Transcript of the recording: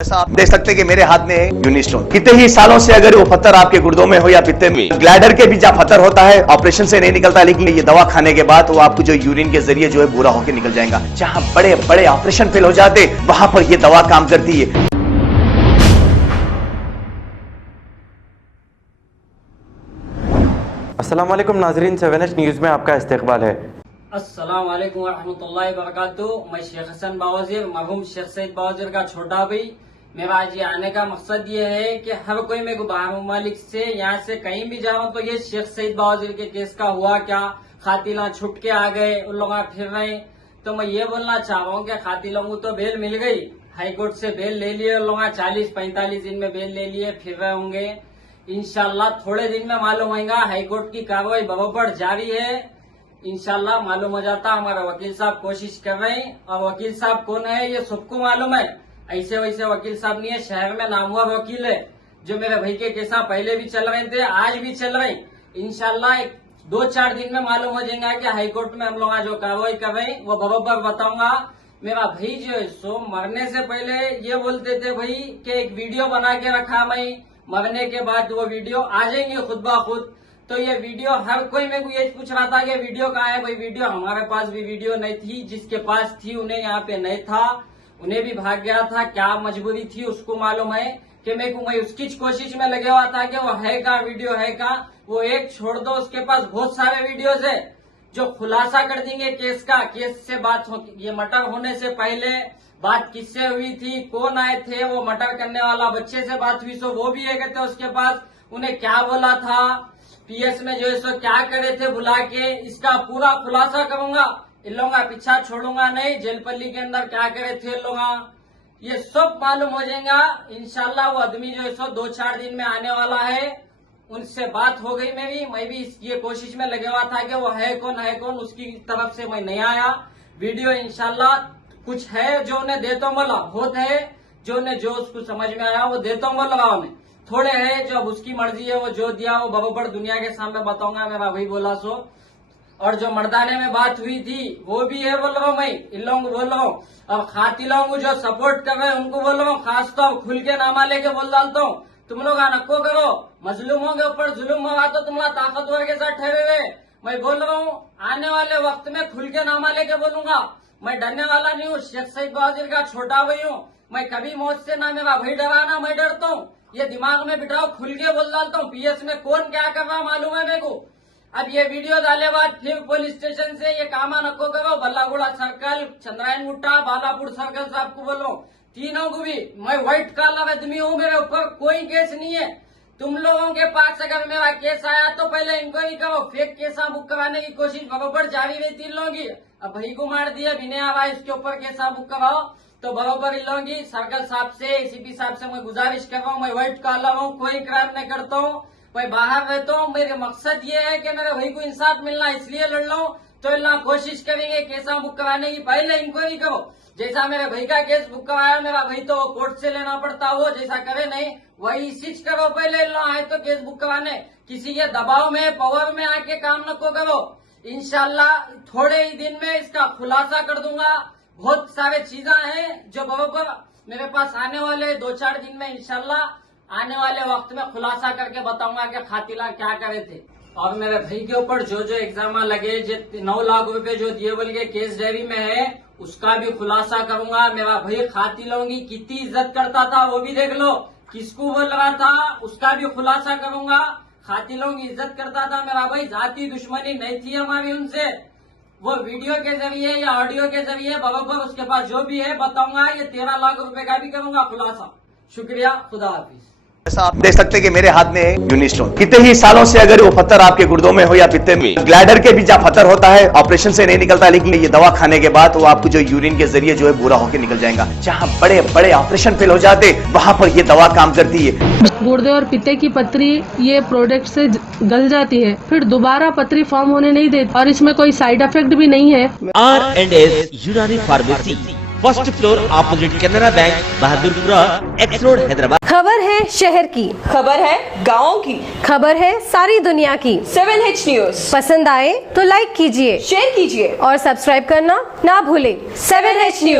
जैसा आप देख सकते हैं कि मेरे हाथ में है यूनिस्टोन। कितने ही सालों से अगर वो पत्थर आपके गुर्दों में हो या पित्ते में, ग्लैडर के भी जहाँ पत्थर होता है ऑपरेशन से नहीं निकलता, लेकिन ये दवा खाने के बाद वो आपको जो यूरिन के जरिए जो है पूरा होकर निकल जाएगा। जहाँ बड़े बड़े ऑपरेशन फेल हो जाते वहां पर ये दवा काम करती है। अस्सलाम वालेकुम नाजरीन, 7H न्यूज़ में आपका इस्तकबाल है। अस्सलाम वालेकुम रहमतुल्लाहि वबरकातुहू। मैं शेख हसन बावजीर, मरहूम शेख सईद बावजीर का छोटा भाई। मेरा आज ये आने का मकसद ये है कि हर कोई मेरे को बाहर ममालिक से यहाँ से कहीं भी जा रहा हूँ तो ये शेख सईद बावजीर के केस का हुआ क्या, खातिला छुट के आ गए, उन लोग फिर रहे। तो मैं ये बोलना चाह रहा हूँ कि खातिलों को तो बेल मिल गई, हाईकोर्ट से बेल ले लिए, लोग 40-45 दिन में बेल ले लिए, फिर रहे होंगे। इंशाल्लाह थोड़े दिन में मालूम होगा। हाईकोर्ट की कार्रवाई बरोबर जारी है, इंशाल्लाह मालूम हो जाता। हमारा वकील साहब कोशिश कर रहे हैं, और वकील साहब कौन है ये सबको मालूम है। ऐसे वैसे वकील साहब नहीं है, शहर में नामुआ वकील है, जो मेरे भाई के केसा पहले भी चल रहे थे, आज भी चल रहे। इंशाल्लाह 2-4 दिन में मालूम हो जाएगा कि हाईकोर्ट में हम लोग जो कार्रवाई कर रहे हैं वो बरोबर बताऊंगा। मेरा भाई जो है सो मरने से पहले ये बोलते थे भाई कि एक वीडियो बना के रखा, मैं मरने के बाद वो वीडियो आ जाएंगे खुद ब खुद। तो ये वीडियो हर कोई मेरे को ये पूछ रहा था कि वीडियो कहाँ है। भाई वीडियो हमारे पास भी वीडियो नहीं थी, जिसके पास थी उन्हें यहाँ पे नहीं था, उन्हें भी भाग गया था। क्या मजबूरी थी उसको मालूम है कि मैं उसकी कोशिश में लगे हुआ था कि वो है का वीडियो है का। वो एक छोड़ दो, उसके पास बहुत सारे वीडियोज है जो खुलासा कर देंगे केस का। केस से बात हो, ये मर्डर होने से पहले बात किससे हुई थी, कौन आए थे, वो मर्डर करने वाला बच्चे से बात हुई सो वो भी है कहते उसके पास, उन्हें क्या बोला था, पीएस में जो है सो क्या करे थे बुला के, इसका पूरा खुलासा करूंगा। इन लोगों का पीछा छोड़ूंगा नहीं, जेलपल्ली के अंदर क्या करे थे लोग, ये सब मालूम हो जाएगा। इंशाल्लाह वो आदमी जो है सो 2-4 दिन में आने वाला है। उनसे बात हो गई मेरी, मैं भी ये कोशिश में लगे हुआ था कि वो है कौन, उसकी तरफ से मैं नहीं आया। वीडियो इंशाल्लाह कुछ है जो उन्हें देता बोला, बहुत है जो उन्हें जो उसको समझ में आया वो देता बोल रहा हूं मैं। थोड़े है जो अब उसकी मर्जी है, वो जो दिया वो बरोबर दुनिया के सामने बताऊंगा। मेरा भाई बोला सो, और जो मर्दाने में बात हुई थी वो भी है बोल रहा हूँ मैं। इन लोगों को बोल रहा हूँ, अब खातिलों को जो सपोर्ट कर रहे हैं उनको बोल रहा हूँ, खास तो खुल के नामा लेके बोल डालता हूँ, तुम लोग नको करो, मजलूमों के ऊपर जुल्म हुआ तो तुम लोग ताकतवर के साथ ठहरे हुए। मैं बोल रहा हूँ आने वाले वक्त में खुल के नामा लेके बोलूंगा। मैं डरने वाला नहीं हूँ, शेख सईद बावजीर का छोटा भाई हूँ। मैं कभी मौत से ना मेरा भाई डरा ना मैं डरता हूँ। ये दिमाग में बिठाओ, खुल के बोल डालता हूँ। पीएस में कौन क्या कर रहा मालूम है मेरे को। अब ये वीडियो डाले बाद फिर पुलिस स्टेशन से ये कामा नको करो, बल्लागुड़ा सर्कल, चंद्रायन गुट्टा, बालापुर सर्कल साहब को बोलो, तीनों को भी। मैं व्हाइट कॉलर आदमी हूँ, मेरे ऊपर कोई केस नहीं है। तुम लोगों के पास अगर मेरा केस आया तो पहले इंक्वायरी करो। फेक केसा बुक कराने की कोशिश बरोबर जारी रहती इन लोगों की। अब भाई को मार दिया विनय आवाज, इसके ऊपर केसा बुक कराओ तो बरोबर इन लोगों की। सर्कल साहब से, एसीपी साहब से मैं गुजारिश कर रहा हूँ, मैं व्हाइट कॉलर हूँ, कोई क्राइम नहीं करता हूँ, मैं बाहर रहता हूँ। मेरे मकसद ये है कि मेरे भाई को इंसाफ मिलना, इसलिए लड़ रहा हूँ। तो इन लोग कोशिश करेंगे केसा बुक कराने की, पहले इंक्वायरी करो। जैसा मेरे भाई का केस बुक कराया मेरा भाई तो कोर्ट से लेना पड़ता हो, जैसा करे नहीं वही स्विच करो। पहले आए तो केस बुक कराने, किसी के दबाव में पावर में आके काम नको करो। इंशाल्लाह थोड़े ही दिन में इसका खुलासा कर दूंगा। बहुत सारे चीजें हैं जो बरोबर मेरे पास आने वाले 2-4 दिन में इंशाल्लाह आने वाले वक्त में खुलासा करके बताऊंगा कि खातिला क्या करे थे। और मेरे भाई के ऊपर जो एग्जाम लगे, जो 9 लाख रुपए जो दिए बोल के केस डायरी में है, उसका भी खुलासा करूंगा। मेरा भाई खातिलों की कितनी इज्जत करता था वो भी देख लो, किसको बोल रहा था उसका भी खुलासा करूंगा। खातिलों की इज्जत करता था मेरा भाई, जाति दुश्मनी नहीं थी हमारी उनसे। वो वीडियो के जरिए या ऑडियो के जरिए बरोबर उसके पास जो भी है बताऊंगा। ये 13 लाख रुपए का भी करूंगा खुलासा। शुक्रिया, खुदा हाफिज। जैसा आप देख सकते हैं कि मेरे हाथ में है यूनिस्टोन। कितने ही सालों से अगर वो पत्थर आपके गुर्दों में हो या पित्ते में, ग्लैडर के भी जहाँ पत्थर होता है ऑपरेशन से नहीं निकलता, लेकिन ये दवा खाने के बाद वो आपको जो यूरिन के जरिए जो है पूरा होकर निकल जाएगा। जहाँ बड़े बड़े ऑपरेशन फेल हो जाते वहां पर ये दवा काम करती है। गुर्दे और पित्ते की पथरी ये प्रोडक्ट से गल जाती है, फिर दोबारा पथरी फॉर्म होने नहीं देती, और इसमें कोई साइड इफेक्ट भी नहीं है। R&S यूनानी pharmacy, first floor opposite Canara bank, Bahadurpura, x road, Hyderabad. खबर है शहर की, खबर है गाँव की, खबर है सारी दुनिया की। 7H न्यूज पसंद आए तो लाइक कीजिए, शेयर कीजिए और सब्सक्राइब करना ना भूले। 7H news.